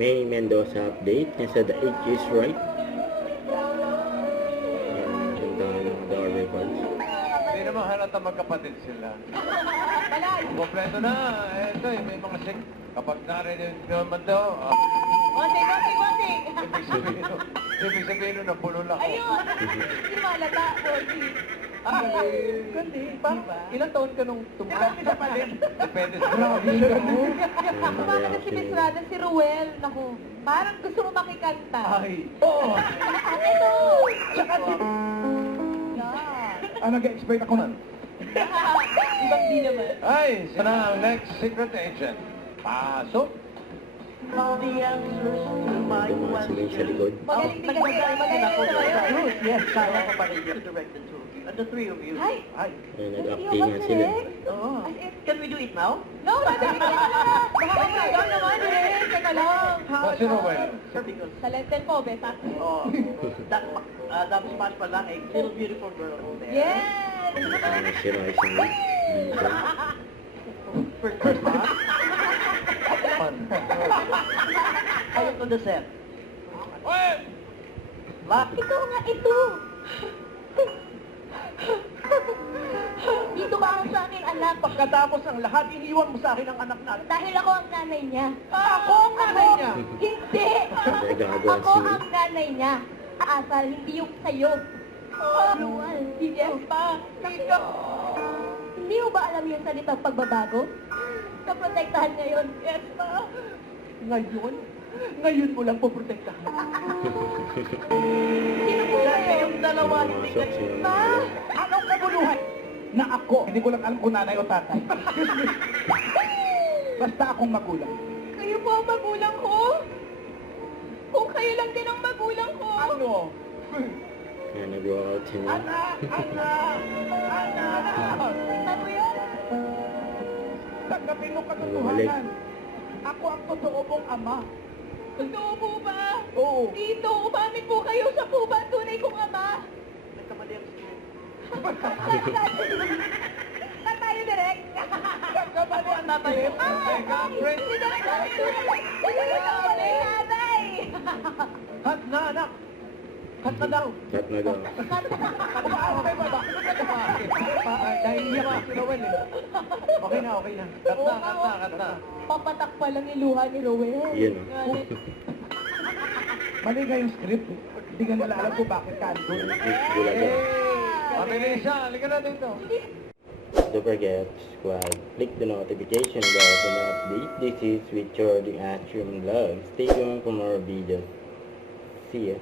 May Mendoza update. Nasa the age is right. Yan, ganda ng the records. Hindi naman halata magkapatid sila. Kompleto na. Ito, may mga sing. Kapag narinig naman daw, Konting. ibig sabihin nun, napuno lang ako. Ayun. Hindi malata, konting. Kundi, ilang taon ka nung tumulong? Isa pa din. Depende sa Kumaka na si Miss Rada, si Ruel. Naku, parang gusto mo makikanta. Ay, oo. Ito! Tsaka si... Yeah. Nag-expect ako nun. Ibang di naman. Ay, sino na ang next secret agent? Pasok. All the answers to my Ito mga sila sa likod. Magaling din kasi. Magaling din kayo. Yes, kaya ko pa rin yung direct the two of you. The three of you. Ay! Ay, Ayun, nag-acting nga sila. Oh. As in, Can we do it now? no, madali ka na. Nakakagaw naman eh. Teka lang. Si Ruel. Because, Talenten po, beta. oh, that smash pa lang, a little beautiful girl over there. Yes! Ano si Rising Lisa. First time. Ayun to the set. Lock. Ikaw nga ito. Dito ka ako sa akin, anak. pagkatapos ng lahat, iniwan mo sa akin ang anak natin. Dahil ako ang nanay niya. Ako ang nanay niya. Hindi! Nagagawa Ako sila. ang nanay niya. Aasal, hindi yung sa'yo. Luwal, yes pa. Hindi mo ba alam yung salitang pagbabago? Kaprotektahan ngayon, yes pa. Ngayon mo lang poprotektahan. Sino po kayo? Kayong dalawa, hindi Pumasok kayo. sila. Ma? Anong kabuluhan? Na ako, hindi ko lang alam kung nanay o tatay. Basta akong magulang. Kayo po ang magulang ko? Kung kayo lang din ang magulang ko. Ano? Yan, nag-walkout sila. Anak! Ano yun? Tanggapin mo Bumalik. katotohanan. Ako ang totoo mong ama. Totoo po ba? Oo. Dito, umamin po kayo sa po ba ang tunay kong ama? Nagkamali ang script. Tayo direct. Tanggapin ang tatay. Teka, friend. Hindi direct tayo. Hindi tatay. Hat na, anak. Hat na daw. Cut na daw. Okay ba? Bakit ka kumapit? Nahihiya ka si Rowel eh. Okay na. Kat na. Papatak pa lang yung luha ni Rowel. Yun, Galit. Mali nga yung script eh. Hindi ka nila alam kung bakit ka andun. Bulaga. Mabilis siya. Halika na dito. Don't forget to subscribe. Click the notification bell to update. This is with Jordan Atrium Vlog. Stay tuned for more videos. See ya.